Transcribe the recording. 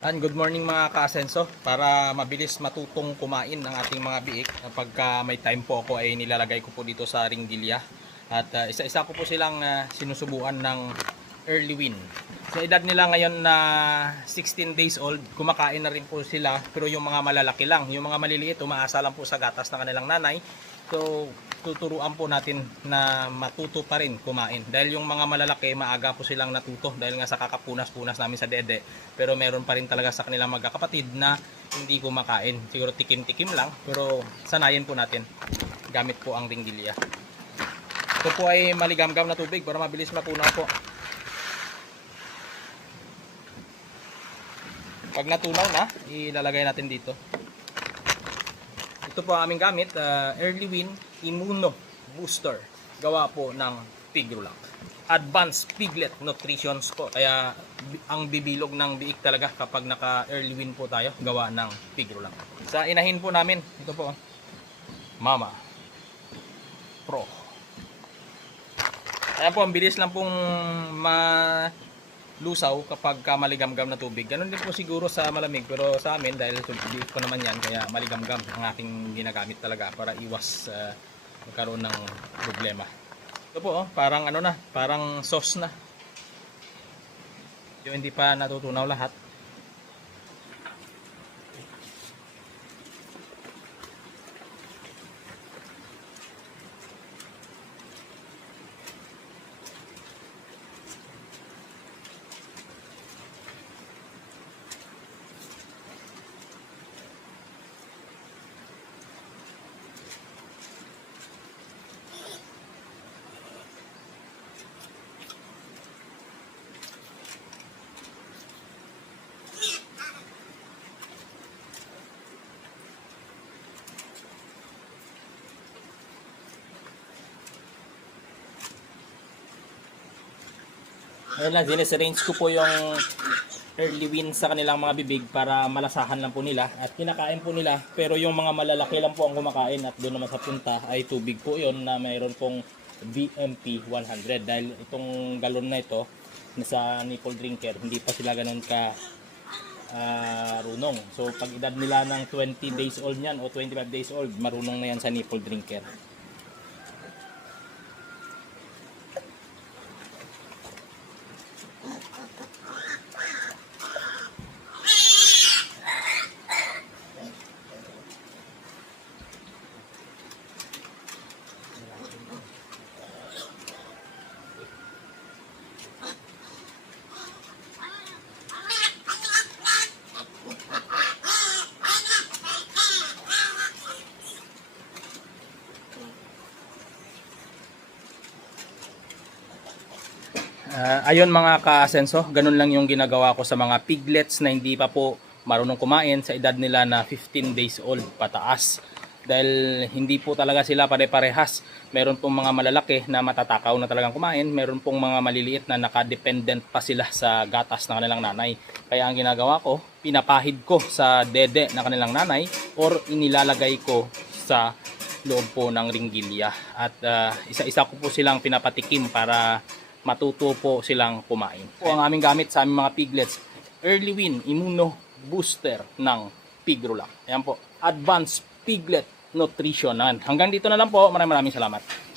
Good morning mga ka-asenso. Para mabilis matutong kumain ang ating mga biik, pagka may time po ako ay nilalagay ko po dito sa ringgilya. At isa-isa ko po silang sinusubuan ng early win. Sa edad nila ngayon na 16 days old, kumakain na rin po sila, pero yung mga malalaki lang. Yung mga maliliit, umaasa lang po sa gatas ng kanilang nanay. So tuturuan po natin na matuto pa rin kumain, dahil yung mga malalaki maaga po silang natuto dahil nga sa kakapunas-punas namin sa dede, pero meron pa rin talaga sa kanilang magkakapatid na hindi kumakain. Siguro tikim-tikim lang, pero sanayin po natin gamit po ang ringgilya. Ito po ay maligamgam na tubig para mabilis matunaw po. Pag natunaw na, ilalagay natin dito. Ito po ang aming gamit, Early Win Immuno Booster. Gawa po ng Pigrulac. Advanced Piglet Nutritions po. Kaya ang bibilog ng biik talaga kapag naka Early Win po tayo, gawa ng Pigrulac. Sa inahin po namin, ito po, Mama Pro. Kaya po, ang bilis lang pong lusaw kapag maligamgam na tubig. Ganun din po siguro sa malamig, pero sa amin dahil biik ko naman yan, kaya maligamgam ang aking ginagamit talaga para iwas magkaroon ng problema. Ito po, parang ano na, parang sauce na. Yung hindi pa natutunaw lahat. Ayun lang, sinesarrange ko po yung early win sa kanilang mga bibig para malasahan lang po nila at kinakain po nila, pero yung mga malalaki lang po ang kumakain at doon naman sa punta ay tubig po yon na mayroon pong VMP 100, dahil itong galon na ito sa nipple drinker hindi pa sila ganun ka runong. So pag edad nila ng 20 days old yan o 25 days old, marunong na yan sa nipple drinker. Ayun mga ka-asenso, ganun lang yung ginagawa ko sa mga piglets na hindi pa po marunong kumain sa edad nila na 15 days old pataas. Dahil hindi po talaga sila pare-parehas. Meron pong mga malalaki na matatakaw na talagang kumain, meron pong mga maliliit na nakadependent pa sila sa gatas ng kanilang nanay. Kaya ang ginagawa ko, pinapahid ko sa dede ng kanilang nanay or inilalagay ko sa loob po ng ringgilya. At isa-isa ko po silang pinapatikim para matuto po silang kumain. Po ang aming gamit sa aming mga piglets, Early Win Immuno Booster ng Pigrulac. Ayan po, Advanced Piglet Nutrition. Hanggang dito na lang po. Maraming salamat.